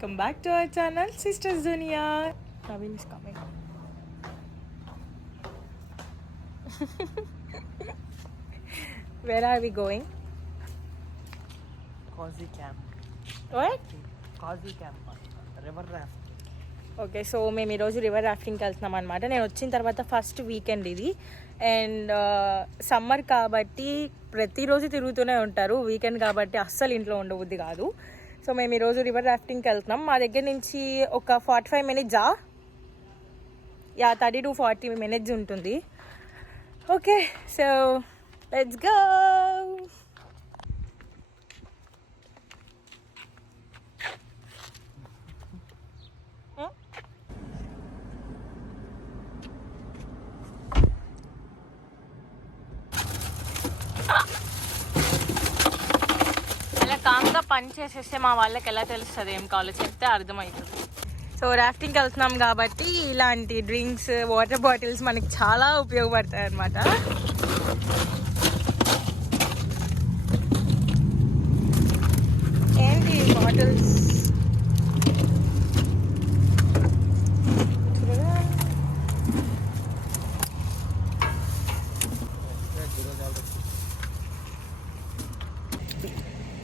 welcome back to our channel Sisters Dhuniya. Naveen is coming. Where are we going? Cozy camp. What? Cozy camp. River rafting. Okay so మేము ఈరోజు river రాఫ్టింగ్కి వెళ్తున్నాం అనమాట. నేను వచ్చిన తర్వాత first weekend ఇది and summer కాబట్టి ప్రతిరోజు తిరుగుతూనే ఉంటారు. వీకెండ్ కాబట్టి అస్సలు ఇంట్లో ఉండబుద్ది కాదు. సో మేము ఈరోజు రివర్ రాఫ్టింగ్కి వెళ్తున్నాం. మా దగ్గర నుంచి ఒక 45 minutes 30 to 40 minutes ఉంటుంది. Okay so let's go. కామ్గా పని చేసేస్తే మా వాళ్ళకి ఎలా తెలుస్తుంది ఏం కావాలో చెప్తే అర్థమవుతుంది. సో రాఫ్టింగ్కి వెళ్తున్నాం కాబట్టి ఇలాంటి డ్రింక్స్ వాటర్ బాటిల్స్ మనకి చాలా ఉపయోగపడతాయి అన్నమాట. ఏంటి బాటిల్స్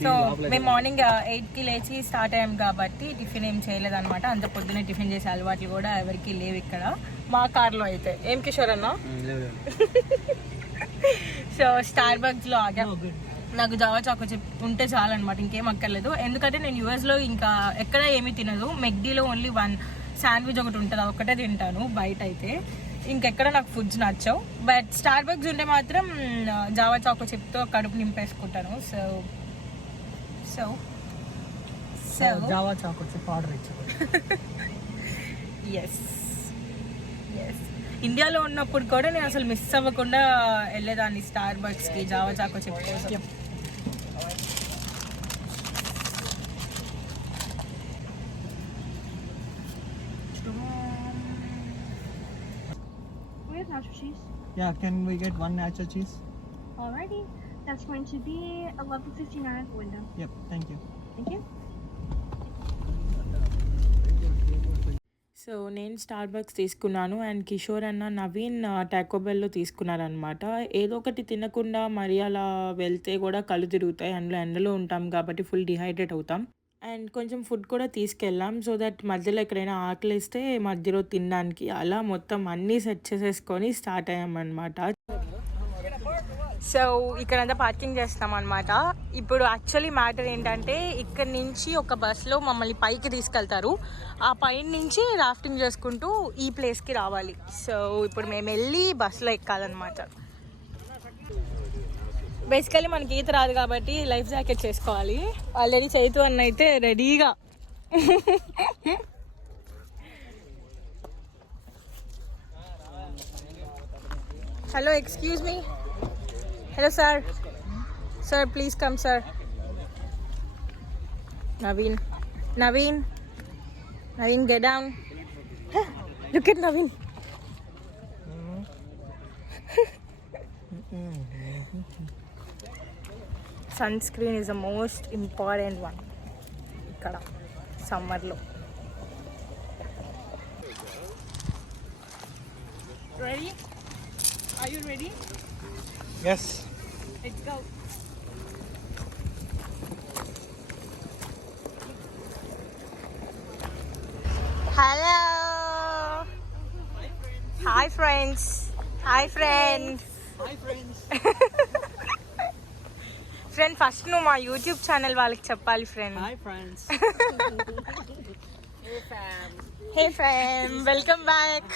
సో మేము మార్నింగ్ 8కి లేచి స్టార్ట్ అయ్యాం కాబట్టి టిఫిన్ ఏం చేయలేదన్నమాట. అంత పొద్దున్నే టిఫిన్ చేసే అలవాట్లు కూడా ఎవరికి లేవు ఇక్కడ మా కార్లో అయితే. ఏం కిషోర్ అన్న? సో స్టార్ బక్స్లో ఆగా. నాకు జావా చాకో ఉంటే చాలన్నమాట, ఇంకేం అక్కర్లేదు. ఎందుకంటే నేను యూఎస్లో ఇంకా ఎక్కడ ఏమీ తినదు. మెక్డీలో ఓన్లీ 1 శాండ్విచ్ ఒకటి ఉంటుంది, అది ఒక్కటే తింటాను బయట అయితే. ఇంకెక్కడ నాకు ఫుడ్స్ నచ్చవు. బట్ స్టార్ బక్స్ ఉంటే మాత్రం జావా చాకో చిప్తో కడుపు నింపేసుకుంటాను. So java choco chip order ఇచ్చాను. ఎస్ ఇండియాలో ఉన్నప్పుడు కూడా నేను అసలు మిస్ అవ్వకుండా వెళ్ళేదాన్ని స్టార్ బక్స్కి జావా చాకో చిప్ కోసం. Where's nacho cheese? Yeah, can we get 1 nacho cheese? Alrighty, that's going to be $11.59 at the window. Yep, thank you. Thank you. So నేను స్టార్ బక్స్ తీసుకున్నాను అండ్ కిషోర్ అన్న నవీన్ టాకోబెల్లో తీసుకున్నారనమాట. ఏదో ఒకటి తినకుండా మరి అలా వెళ్తే కూడా కళ్ళు తిరుగుతాయి. అందులో ఎండలో ఉంటాం కాబట్టి ఫుల్ డిహైడ్రేట్ అవుతాం. అండ్ కొంచెం ఫుడ్ కూడా తీసుకెళ్ళాం సో దట్ మధ్యలో ఎక్కడైనా ఆకలిస్తే మధ్యలో తినడానికి. అలా మొత్తం అన్నీ సెట్ చేసేసుకొని స్టార్ట్ అయ్యామన్నమాట. సో ఇక్కడంతా పార్కింగ్ చేస్తాం అనమాట. ఇప్పుడు యాక్చువల్లీ మ్యాటర్ ఏంటంటే ఇక్కడ నుంచి ఒక బస్లో మమ్మల్ని పైకి తీసుకెళ్తారు. ఆ పైన నుంచి రాఫ్టింగ్ చేసుకుంటూ ఈ ప్లేస్కి రావాలి. సో ఇప్పుడు మేము వెళ్ళి బస్సులో ఎక్కాలన్నమాట. బేసికలీ మనకి ఈత రాదు కాబట్టి లైఫ్ జాకెట్ చేసుకోవాలి. ఆల్రెడీ చైతు అన్న అయితే రెడీగా. Hello, excuse me. Hello sir. Sir, please come sir. Naveen, get down. Look at Naveen. Sunscreen is the most important one ikkada summer lo. Ready? Are you ready? Yes. Let's go. Hello. Hi friends. Hi friends. Hi friends. Friend first నువ్వు మా YouTube channel వాళ్ళకి చెప్పాలి friend. Hi friends. Hey fam. Hey fam, welcome back.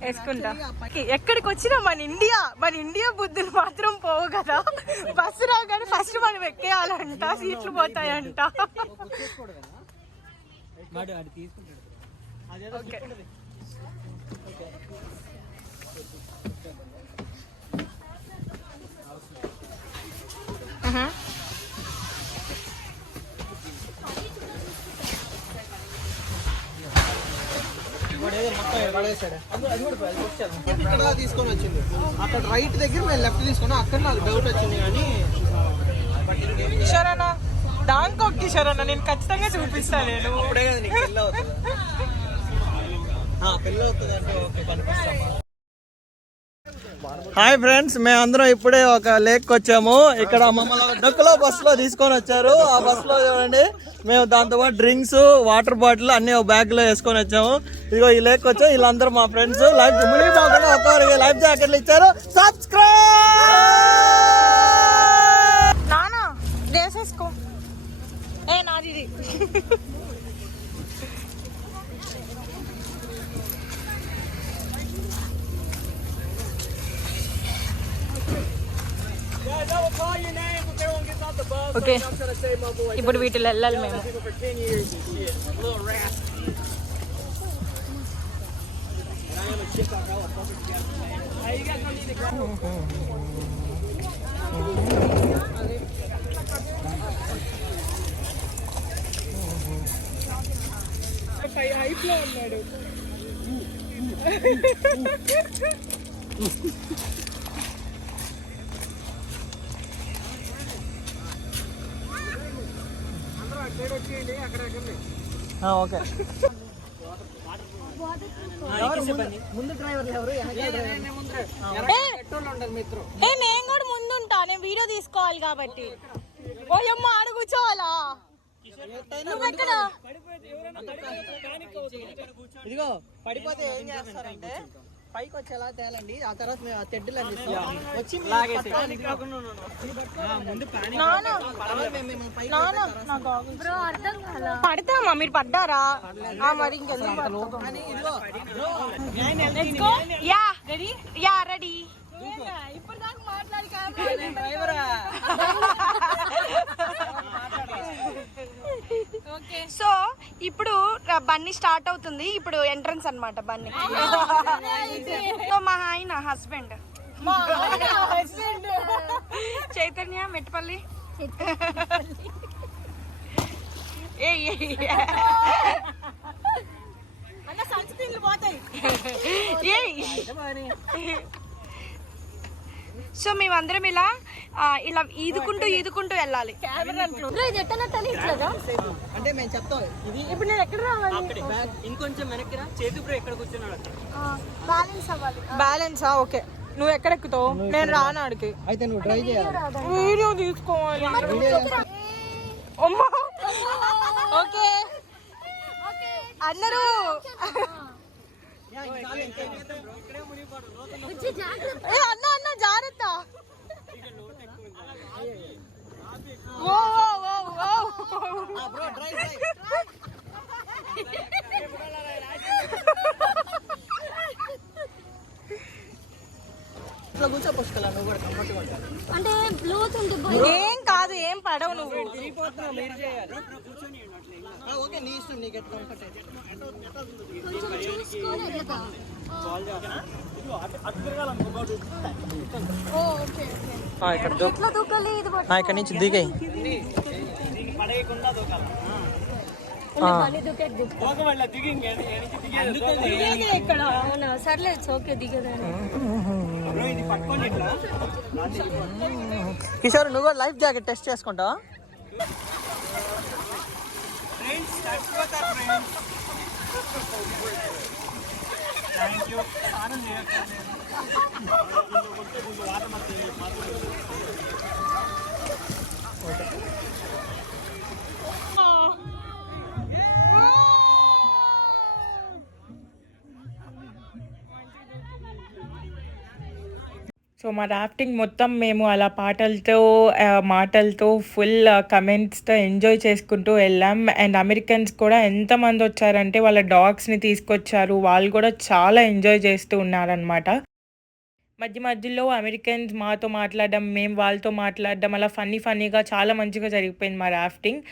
వేసుకుంటా. ఎక్కడికి వచ్చినా మన India బుద్ధులు మాత్రం పోవు కదా. బస్సు రాగానే ఫస్ట్ మనం ఎక్కేయాలంట, సీట్లు పోతాయంట. ఓకే ఇక్కడ తీసుకొని వచ్చింది. అక్కడ రైట్ దగ్గర నేను లెఫ్ట్ తీసుకున్నా. అక్కడ నాకు డౌట్ వచ్చింది కానీ దానికో కిషోర్ అన్న నేను ఖచ్చితంగా చూపిస్తాను. నేను ఇప్పుడే కదా నీకు పెళ్ళి అవుతుంది. పెళ్ళి అవుతుంది అంటే ఓకే కనిపిస్తామా. హాయ్ ఫ్రెండ్స్, మేమందరం ఇప్పుడే ఒక లేక్ వచ్చాము. ఇక్కడ మమ్మల్ని డొక్కులో బస్సులో తీసుకొని వచ్చారు. ఆ బస్సులో చూడండి, మేము దాంతోపాటు డ్రింక్స్, వాటర్ బాటిల్ అన్ని ఒక బ్యాగ్ లో వేసుకొని వచ్చాము. ఇదిగో ఈ లేక్ వచ్చాము. వీళ్ళందరూ మా ఫ్రెండ్స్. లైఫ్ మునిగిపోకుండా ఒక్కరికి లైఫ్ జాకెట్లు ఇచ్చారు. సబ్స్క్రైబ్ నానా వేసేసుకో. నాది ఓకే. ఇప్పుడు వీటిలో వెళ్ళాలి మేము. హైట్లో ఉన్నాడు. ఓకే. ముందు డ్రైవర్లు ఎవరు? నేను కూడా ముందుంటా, నేను వీడియో తీసుకోవాలి కాబట్టి. ఓయమ్మ ఆడ కూర్చోవాలా? ఇదిగో పడిపోతే ఏం చేస్తారంటే పైకి వచ్చి ఎలా తేలండి, ఆ తర్వాత మేము తెడ్డులు వచ్చి పడతామా? మీరు పడ్డారా? మరి రెడీ. ఇప్పుడు దాకా మాట్లాడి సో ఇప్పుడు బన్నీ స్టార్ట్ అవుతుంది. ఇప్పుడు ఎంట్రన్స్ అన్నమాట బన్నీ. సో మా ఆయన హస్బెండ్ చైతన్య మెట్టపల్లి. అన్న సన్ స్క్రీన్లు పోతాయి. సో మేమందరం ఇలా ఇలా ఈదుకుంటూ వెళ్ళాలి. అంటే మేము చెప్తాం. ఇప్పుడు నేను ఎక్కడ రావాలి? ఇంకొంచెం వెనక్కి రా. చేతి బ్రో ఎక్కడ కూర్చున్నాడు బ్యాలెన్స్ అవ్వాలి. బ్యాలెన్సా? ఓకే. నువ్వు ఎక్కడ ఎక్కుతావు? నేను రాను ఆడికి. అయితే నువ్వు డ్రైవ్ చేయాలి. వీడియో తీసుకోవాలి. ఓకే అందరూ అన్న జాగ్రత్త. ఏం కాదు, ఏం పడవు. నువ్వు ఓకే, నీ ఇష్టం, నీకు ఎట్లా కంఫర్ట్ అయితే. ఇక్కడ నుంచి దిగాయి. కిషోర్, నువ్వు లైఫ్ జాకెట్ టెస్ట్ చేసుకుంటావా? సో మా రాఫ్టింగ్ మొత్తం మేము అలా పాటలతో మాటలతో ఫుల్ కమెంట్స్తో ఎంజాయ్ చేసుకుంటూ వెళ్ళాం. అండ్ అమెరికన్స్ కూడా ఎంతమంది వచ్చారంటే వాళ్ళ డాగ్స్ని తీసుకొచ్చారు. వాళ్ళు కూడా చాలా ఎంజాయ్ చేస్తూ ఉన్నారనమాట. మధ్యలో అమెరికన్స్ మాతో మాట్లాడడం, మేము వాళ్ళతో మాట్లాడడం, అలా ఫన్నీగా చాలా మంచిగా జరిగిపోయింది మా రాఫ్టింగ్.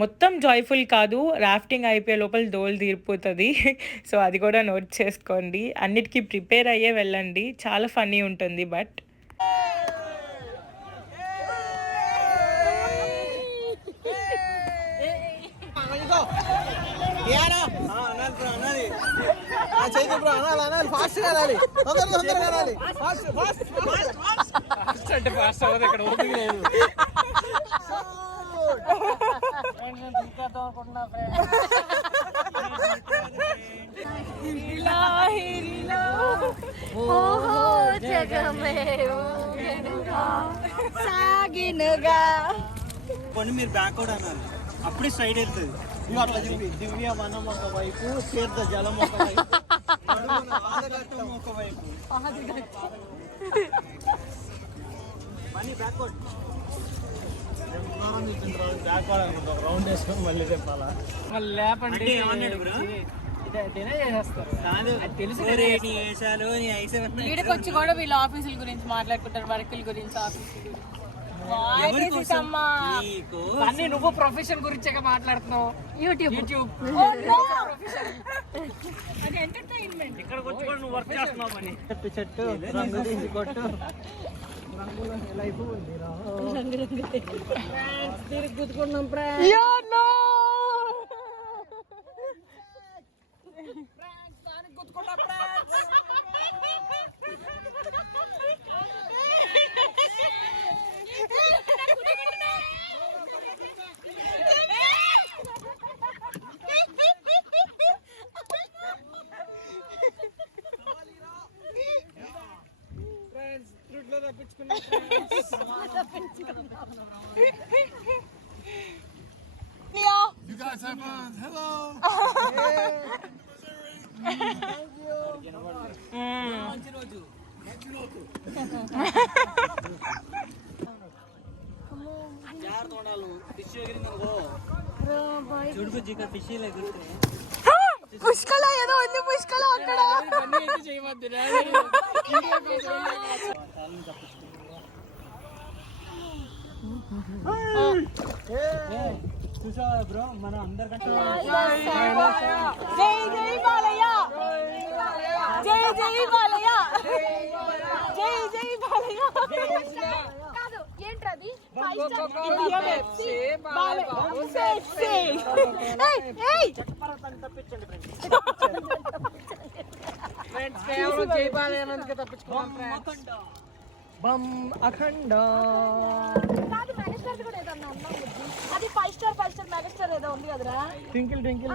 మొత్తం జాయ్ఫుల్ కాదు, రాఫ్టింగ్ అయిపోయే లోపల దోలు తీరిపోతుంది. సో అది కూడా నోట్ చేసుకోండి. అన్నిటికీ ప్రిపేర్ అయ్యే వెళ్ళండి, చాలా ఫన్నీ ఉంటుంది. బట్ కొన్ని మీరు బ్యాక్ కూడా అనాలి, అప్పుడే సైడ్ వెళ్తుంది. ఇవి అట్లా చూపి, దివ్య వనం ఒకవైపు, తీర్థ జలం ఒకవైపు, పాదఘట్టం ఒకవైపు. మనీ బ్యాక్వర్డ్ రౌండ్ వేసుకొని మళ్ళీ చెప్పాలా? మళ్ళీ లేపండి ఏమన్నాడు బ్రో? వీడికి వచ్చి కూడా వీళ్ళ ఆఫీసుల గురించి మాట్లాడుకుంటారు, వర్కుల గురించి, ఆఫీసుల అన్ని నువ్వు ప్రొఫెషన్ గురించే మాట్లాడుతున్నావు. యూట్యూబ్ అది ఎంటర్టైన్మెంట్. ఇక్కడికి వచ్చి కూడా నువ్వు వర్క్ చేస్తున్నావు అని. చెట్టు రంగు తీసి కొట్టు, తిరిగి గుద్దుకున్నాం You guys have fun. Hello. పుష్కల ఏదో ఉంది, పుష్కల అక్కడ. చూసావా బ్రో, మనం అందరికంటే జై జై బాలయ్య, జై జై బాలయ్య, జై జై బాలయ్య. కాదు ఏంట్రది? అఖండ అది 5 స్టార్ మెగాస్టార్ ఏదో ఉంది కదరా. Twinkle twinkle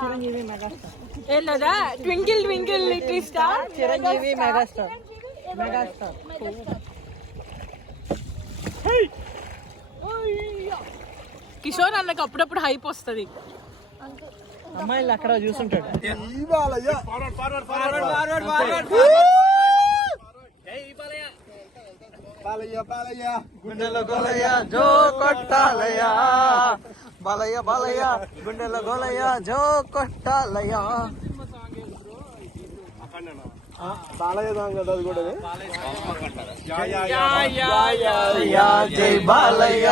Chiranjeevi megastar. ఏంటదా? Twinkle twinkle little star, Chiranjeevi megastar. Megastar Kishore అన్నకి అప్పుడప్పుడు హైప్ వస్తుంది. అమ్మాయిలు అక్కడ చూస్తుంటాడు. గుండెల గోలయ్య జో కొట్టాలయ్య, బాలయ్య బాలయ్య గుండెల గోలయ్య జో కొట్టాలయ్య. బాలయ్య సాంగ్ అది కూడా. జై బాలయ్య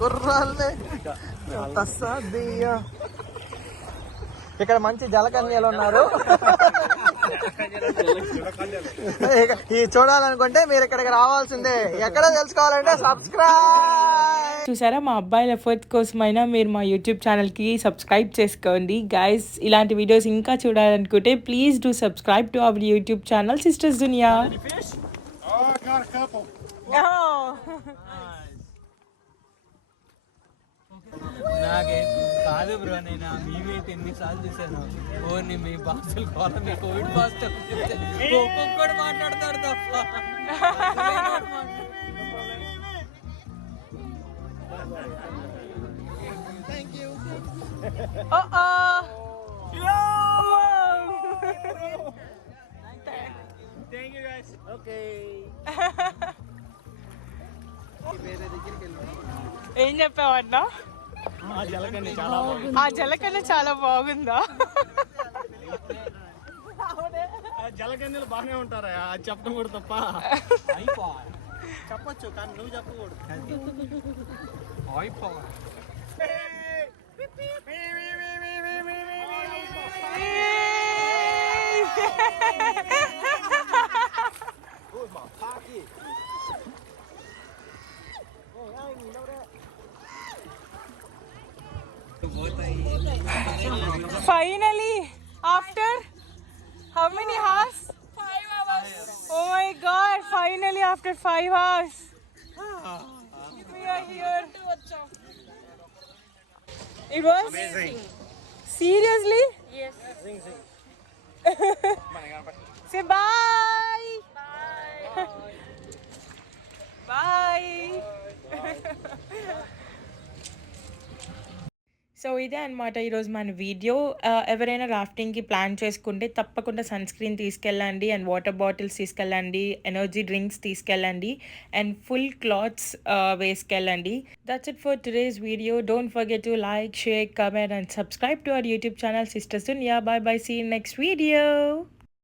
కుర్రాలే తస్సాదియ్య. ఇక్కడ మంచి జలకన్యలు ఉన్నారు. ఈ చూడాలనుకుంటే మీరు ఇక్కడికి రావాల్సిందే. ఎక్కడ తెలుసుకోవాలంటే సబ్స్క్రైబ్. చూసారా, మా అబ్బాయిల ఎఫర్ట్ కోసమైనా మీరు మా యూట్యూబ్ ఛానల్కి సబ్స్క్రైబ్ చేసుకోండి గైస్. ఇలాంటి వీడియోస్ ఇంకా చూడాలనుకుంటే please do subscribe to our YouTube channel sisters Duniya. Oh, I got a couple. నాకే కాదు బ్రో, నేను మీవైతే ఎన్నిసార్లు చూసాను. ఓన్లీ మీ బాక్సులు కావాలి, మీ కోవిడ్ పాస్ట్ ఒక్కొక్కడు మాట్లాడతాడు తప్ప. Thank you guys. ఓకే. ఏం చెప్పావన్నా? ఆ జలకన్య చాలా బాగుంది. ఆ జలకన్య చాలా బాగుందా? జలకన్యలు బాగానే ఉంటారా? అది చెప్పడం కూడా తప్ప. చెప్పొచ్చు కానీ నువ్వు చెప్పకూడదు. Finally, after how many hours? 5 hours. Oh my God! Finally, after 5 hours, we are here. It was amazing. Seriously? Yes. Say bye. Bye. So ఇదే అనమాట ఈరోజు మన వీడియో. ఎవరైనా రాఫ్టింగ్కి ప్లాన్ చేసుకుంటే తప్పకుండా సన్ స్క్రీన్ తీసుకెళ్ళండి అండ్ వాటర్ బాటిల్స్ తీసుకెళ్ళండి, energy drinks తీసుకెళ్ళండి అండ్ ఫుల్ క్లాత్స్ వేసుకెళ్ళండి. That's it for today's video. Don't forget to like, share, comment and subscribe to our YouTube channel sisters దునియా. Bye bye, see you next video.